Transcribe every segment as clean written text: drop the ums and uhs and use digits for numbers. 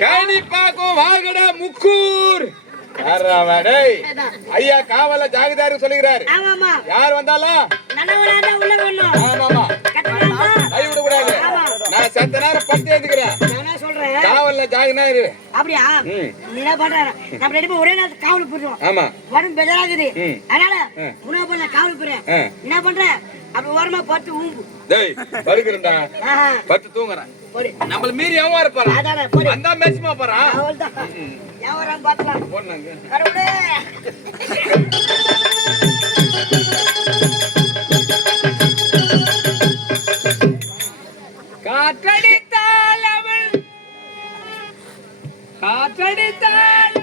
கைனி பாக்கும் வாகட முக்கூர் ஐயா காவல ஜாகிதாரு சொல்லுகிறார். யார் வந்தாலும் கை விட கூடாது. நான் சத்த நேரம் பத்து எழுதுக்கிறேன். காவல்ல ஜாகிதாரு அப்படியா? என்ன பண்றாரு? நம்ம ரெண்டு பேரும் ஒரே நேரத்துல காவல் போடுறோம். ஆமா, உடம்பு பெஜராகுது. அதனால உணவு பண்ண காவல் போறேன். என்ன பண்ற? அப்படி ஓரமா பத்து ஊம்பு. டேய் படுக்குறடா. பத்து தூங்குறேன். நம்மள மீறி எவன் இருப்பாரா? அந்த மேட்ச்மா பாறா. அவ்வளவுதான். யாவரான் பாத்தலாம். போடுங்க. கடவுளே. காற்றடித்தால் அவள் காற்றடித்தால்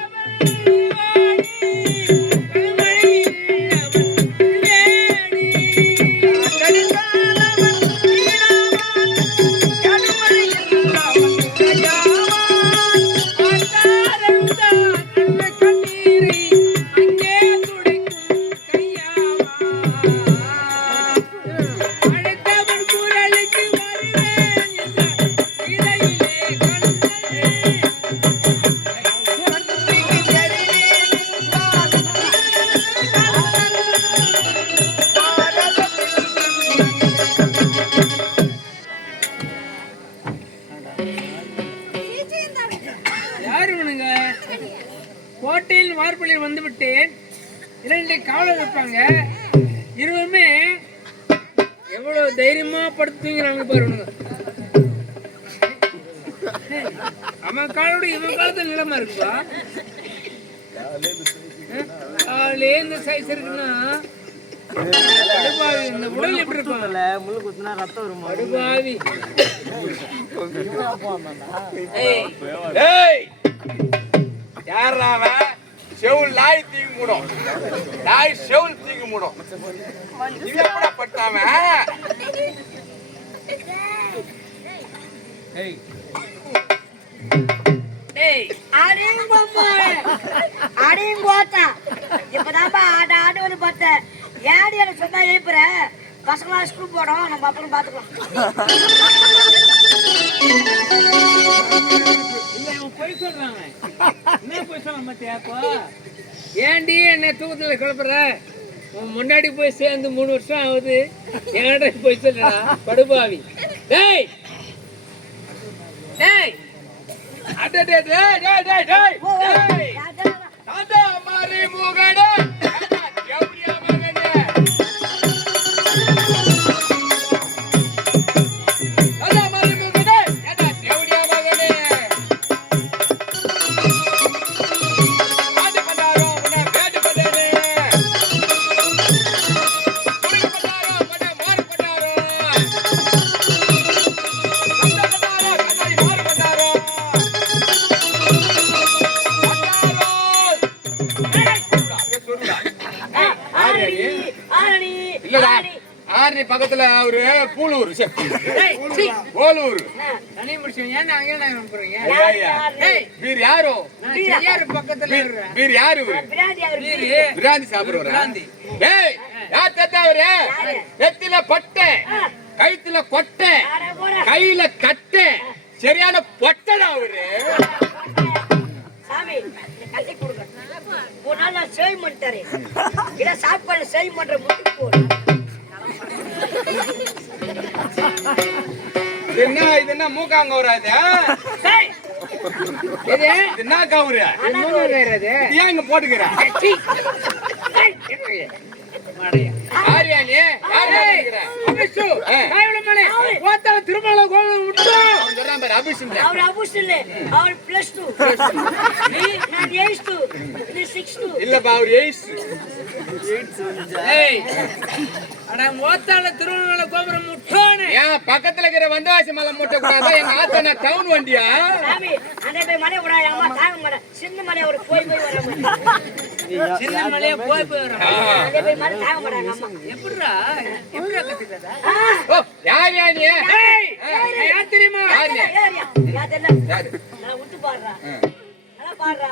கோட்டையில் வார்பலில் வந்து விட்டேன். 2 காவலர் இருப்பாங்க. இருவருமே எவ்வளவு தைரியமா படுத்துங்கிறாங்க பாருங்க. அவன் காலோட இவன் காலத்துல நிலைமை இருக்குப்பா. இந்த சைஸ் இருக்குன்னா இந்த உடல் எப்படி இருக்கும்? முள்ளு குத்துனா ரத்தம் வருமா? அடுபாவி. யாரா அவன்? செவுல் லாய் தீங்கு மூடும். லாய் செவுல் தீங்கு மூடும். இது எப்படா பட்டாவன்? ஏய் டேய் அடிங்கம்மா அடிங்கோட்டா. இப்பதான்ப்பா ஆடு வந்து பார்த்தேன். ஏடி எனக்கு சொன்னா ஏப்புற பசங்களா ஸ்கூல் போடும். நம்ம அப்புறம் பாத்துக்கலாம். போய் சொல்றாங்க. என்ன போய் சொல்ல மாட்டியாப்பா? ஏன்டி என்ன தூக்கத்துல கிளப்புற? முன்னாடி போய் சேர்ந்து 3 வருஷம் ஆகுது. ஏன்டா போய் சொல்றா படுபாவி? டேய் டேய் அட டேய் டேய் டேய் டேய் டேய் தாத்தா மாரி முகடே எப்படியா மகனே? தாத்தா மாரி முகடே ஏடா எப்படியா மகனே? ஆடி பண்டாரோ உன்னை வேடி பண்டேனே. குடிக்க பண்டாரோ பண்ட மாறு பண்டாரோ. கண்ட பண்டாரோ கண்ணாடி மாறு பண்டாரோ. ஆரணி பக்கத்துல ஒரு பூலூர் போலூர் தனி முடிச்சோம். ஏன் அங்கே போறீங்க? வீர் யாரோ பக்கத்துல வீர் யாரு? பிராந்தி சாப்பிடுவாரா? ஏய் யார் தத்தாவரு? நெத்தில பட்டை கழுத்துல கொட்டை கையில கட்டை சரியான பொட்டடா அவரு. சாமி கட்டி கொடுங்க. ஒரு நாள் நான் சேவ் பண்ணிட்டாரு. இத சாப்பாடு சேவ் பண்ற முட்டு போடு. இது என்ன மூக்காங்க வராது? இது என்ன கவுரு? ஏன் இங்க போட்டுக்கிற? திருமண கோபுரம் முட்டோன்னு பக்கத்துல இருக்கிற வந்தவாசி மலை முட்ட கூடாது. எங்க ஆத்தா டவுன் வண்டியா? சின்ன மலையா போய் போய் வர சின்ன மலையா போய் போய் வர எப்படிடா எப்படிடா கத்துக்கிறதா? யார் யார் யார் தெரியுமா? விட்டு பாடுறா பாடுறா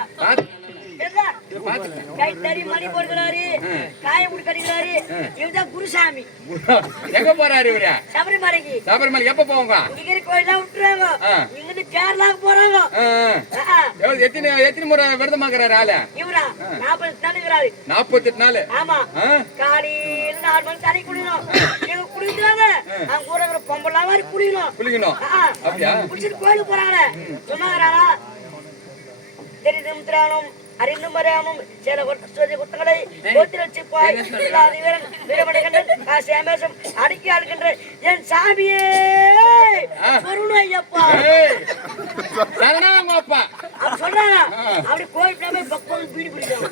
மணி போடுறாரு காய முடி கடிக்கிறாரு. இவர்தான் குருசாமி. எங்க போறாரு இவரு? சபரிமலைக்கு. சபரிமலை எப்ப போவாங்க? கோயிலா விட்டுறாங்க. இங்கிருந்து கேரளாக்கு போறாங்க. எத்தனை முறை விரதமாக்குறாரு ஆளு இவரா 48 நாள். ஆமா, காலையில 4 மணி தண்ணி குடிக்கணும். இவங்க குடிக்கிறாங்க, அவங்க கூட இருக்கிற பொம்பளை மாதிரி குடிக்கணும். குடிச்சிட்டு கோயிலுக்கு போறாங்க. சொன்னாங்கறானா தெரிந்தும் திராணும் அறிந்தும் அறியாமும் சில குற்றங்களை கோத்திரட்சி பாய் வீரமணிகண்டன் காசியாமேசம் அடிக்கி ஆளுகின்ற என் சாமியே கருணை ஐயப்பா அப்படி சொல்றாங்க. அப்படி கோயிலுமே பக்கம் பீடி பிடிக்கும்.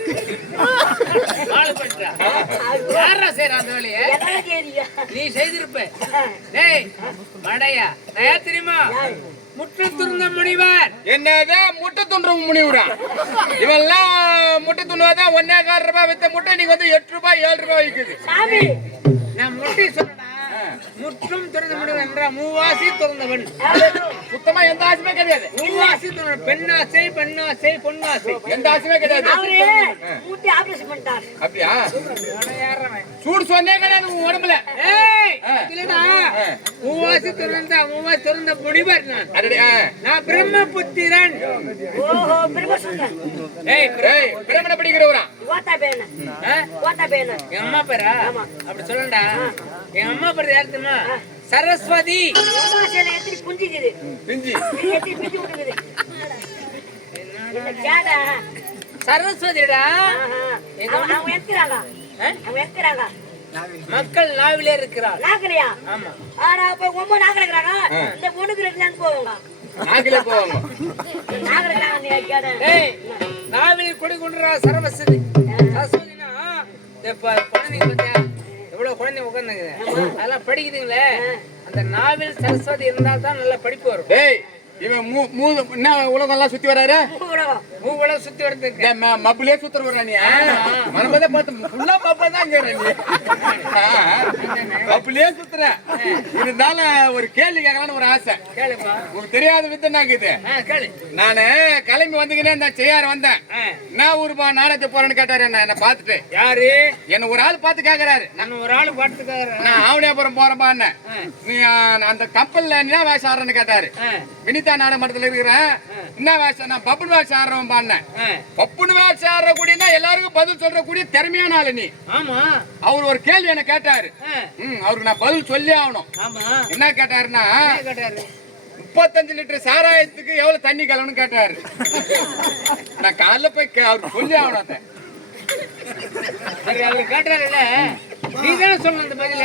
நீ செய்திருப்ப தெரியுமா? முட்டை துருந்த முனிவர். என்னதே முட்டை துண்டு முனிவரா? இவெல்லாம் முட்டை துண்டுவாதான் 1.25 ரூபாய் வித்த முட்டை நீங்க வந்து 8 ரூபாய் 7 ரூபாய் விக்குது. சாமி நான் முட்டை சொன்னா முற்றும் திறந்த முனிவர் என்ற மூவாசி திறந்தவன். சுத்தமா எந்த ஆசையுமே கிடையாது. மூவாசி திறந்த பெண்ணாசை பெண்ணாசை பொன்னாசை எந்த ஆசையுமே கிடையாது. மூட்டி ஆபரேஷன் பண்ணிட்டார். அப்படியா? சூடு சொன்னே கிடையாது உன் உடம்புல. மூவாசி திறந்த முனிவர் நான் பிரம்மபுத்திரன். ஓஹோ, பிரம்மசுந்தரன். பிரம்மனை படிக்கிறவரா? ஓட்டா பேன. என் அம்மா பேரா? அப்படி சொல்லண்டா. என் அம்மா பேரு யாரு தெரியுமா? சரஸ்வதி. அம்மா சேல எத்திரி புஞ்சிக்குது. பிஞ்சி எத்திரி பிஞ்சி விட்டுக்குது. என்னடா சரஸ்வதிடா. அவங்க என்கிறாங்க. மக்கள் நாவிலே இருக்கிறார். நாக்கலையா? ஆமா. ஆனா போய் ரொம்ப நாக்கறாங்க. இந்த பொண்ணுக்கு 2 நாள் போவாங்க. நாக்கிலே போவாங்க. நாக்கறாங்க நீ கேட. நாவிலே கொடி கொண்டுறா சரஸ்வதி. சரஸ்வதினா இப்ப குழந்தைங்க பத்தியா எவ்வளவு குழந்தை உட்கார்ந்துங்க. அதெல்லாம் படிக்குதுங்களே. அந்த நாவில் சரஸ்வதி இருந்தால் தான் நல்ல படிப்பு வரும். இவன் என்ன உலகம் எல்லாம் சுத்தி வராரு? உலகம் சுத்தி வரதுக்கு மப்புலே சுத்துற வர்ற நீ மனமத பார்த்து ஃபுல்லா மப்பதான் மப்புலே சுத்துற. இருந்தாலும் ஒரு கேள்வி கேட்கலான்னு ஒரு ஆசை. கேளுப்பா. உங்களுக்கு தெரியாத வித்தனாக்குது. நானு கிளம்பி வந்துக்கினே இந்த செய்யார வந்தேன். நான் ஊருப்பா நாடகத்தை போறேன்னு கேட்டாரு. என்ன பார்த்துட்டு யாரு என்ன ஒரு ஆள் பார்த்து கேக்குறாரு. நான் ஒரு ஆள் பார்த்துக்காரு. நான் ஆவணியாபுரம் போறேன்பான்னு. நீ அந்த கப்பல்ல என்ன வேஷம் ஆடுறேன்னு கேட்டாரு. வினிதா நாடக மட்டத்துல இருக்கிறேன். என்ன வேஷம்? நான் பப்புனு வேஷம் ஆடுறவன் பாடினேன். பப்புனு வேஷம் ஆடுற கூடியனா எல்லாருக்கும் பதில் சொல்ற கூடிய திறமையான ஆளு நீ. ஆமா. அவர் ஒரு கேள்வி என்ன கேட்டாரு. அவருக்கு நான் பதில் சொல்லி ஆகணும். என்ன கேட்டாருன்னா 35 லிட்டர் சாராயத்துக்கு எவ்வளவு தண்ணி கலன்னு கேட்டாரு. நான் காலைல போய் அவருக்கு சொல்லி ஆகணும். சரி, அவரு கேட்டாருல்ல, நீதானே சொல்லணும் அந்த பதில.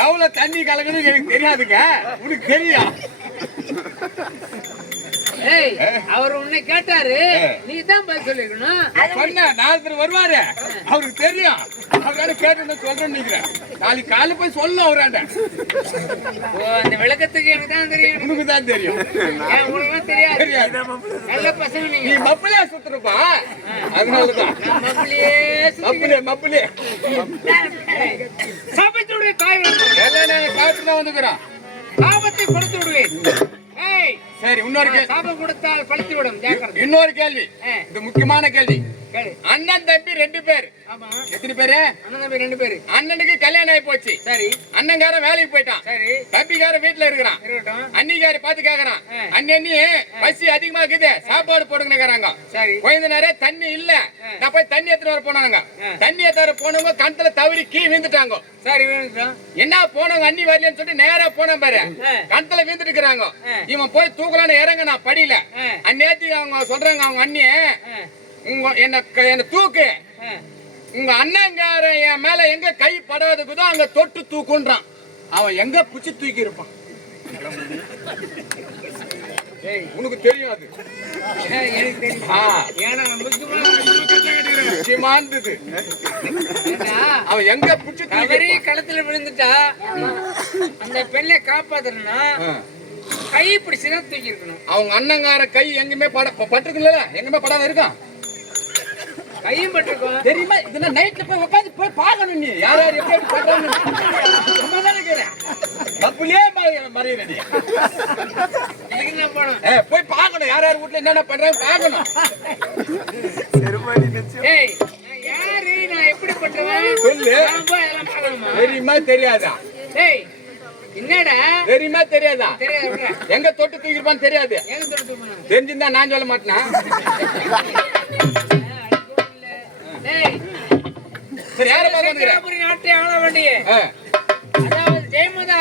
எவ்வளவு தண்ணி கலக்கணும் எனக்கு தெரியாதுங்க. உனக்கு தெரியும். அவர் உன்னை கேட்டாரு, நீ தான் பதில் சொல்லிருக்கணும். சொன்ன 4 பேர் வருவாரு. அவருக்கு தெரியும். அவரால கேட்டு சொல்றேன்னு நினைக்கிறேன். நாளைக்கு காலை போய் சொல்லணும் அவராண்ட. அந்த விளக்கத்துக்கு எனக்கு தான் தெரியும். உனக்கு தான் தெரியும். உனக்கு தெரியாது. நல்ல பசங்க நீங்க. நீ மப்பிளையா சுத்துறப்பா. அதனாலதான் மப்பிளே சாபத்துடைய காய் எல்லாம் காட்டு தான் வந்துக்கிறோம். சாபத்தை கொடுத்து விடுவேன். சரி, இன்னொரு கேள்வி. சாபம் கொடுத்தால் பழித்து விடும். இன்னொரு கேள்வி. இது முக்கியமான கேள்வி. அண்ணன் தம்பி 2 பேர். ஆமா. எத்தனை பேரு? அண்ணன் தம்பி 2 பேரு. அண்ணனுக்கு கல்யாணம் ஆகி போச்சு. சரி. அண்ணன்காரன் வேலைக்கு போயிட்டான். சரி. தம்பிக்காரன் வீட்டுல இருக்கிறான். அண்ணிக்காரி பாத்து கேக்குறான். அண்ணி பசி அதிகமா இருக்குது, சாப்பாடு போடுங்கிறாங்க. சரி. கொஞ்ச நேரம் தண்ணி இல்ல. நான் போய் தண்ணி எடுத்துட்டு வர போனாங்க. தண்ணி எடுத்து போனவங்க கணத்துல தவறி கீ விழுந்துட்டாங்க. சரி. என்ன போனவங்க அண்ணி வரலன்னு சொல்லிட்டு நேரா போன பாரு. கணத்துல விழுந்துட்டு இருக்கிறாங்க. இவன் போய் தூக்கலான்னு இறங்க நான் படியில. அந்நேரத்துக்கு அவங்க சொல்றாங்க, அவங்க அண்ணி என்ன தூக்கு. உங்க அண்ணங்கார என் மேல எங்க கை படாதுக்குதோ அங்க தொட்டு தூக்குன்றான். அவன் எங்க புடிச்சு தூக்கி இருப்பான். உனக்கு தெரியும் அது. எனக்கு தெரியும். அவன் எங்க புடிச்சு தவறி களத்துல விழுந்துட்டா அந்த பெண்ணை காப்பாத்தணும்னா கை பிடிச்சுதான் தூக்கி இருக்கணும். அவங்க அண்ணங்கார கை எங்குமே பட்டுக்குல்ல, எங்குமே படாத இருக்கான். கையும் பட்டிருக்கோம் தெரியுமா? இதெல்லாம் நைட்ல போய் உட்காந்து போய் பார்க்கணும். நீ யார் யார் எப்படி பண்றாங்க மறையிறடி போய் பார்க்கணும். யார் யார் வீட்டுல என்னென்ன பண்றாங்க பார்க்கணும். யாரு நான் எப்படி பண்றேன் சொல்லு. தெரியுமா தெரியாதா? என்னடா தெரியுமா தெரியாதா? தெரியாது. எங்க தொட்டு தூக்கிருப்பான்னு தெரியாது. எங்க தொட்டு போனா? தெரிஞ்சிருந்தா நான் சொல்ல மாட்டேனா? டேய் சரி யாரை பார்க்க வந்துக்கிறேன்? நாட்டை ஆள வேண்டிய அதாவது ஜெயமதா